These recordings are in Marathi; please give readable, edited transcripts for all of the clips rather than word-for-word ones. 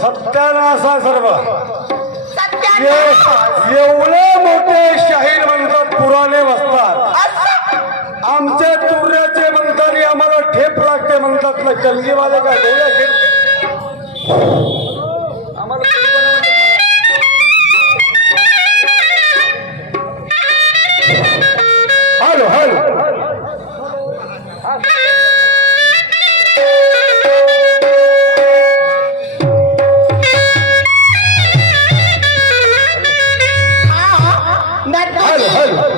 सत्यानाश सर्व एवढे मोठे शाहीर म्हणतात पुराणे बसतात आमच्या तुर्याचे म्हणतानी आम्हाला ठेप लागते म्हणतात ना कलगीवाले काय डोळ्या घेत आम्हाला हॅलो हॅलो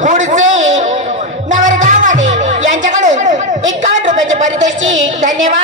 पुढचे नवरगावमध्ये यांच्याकडून 51 रुपयाचे पारितोषिक धन्यवाद।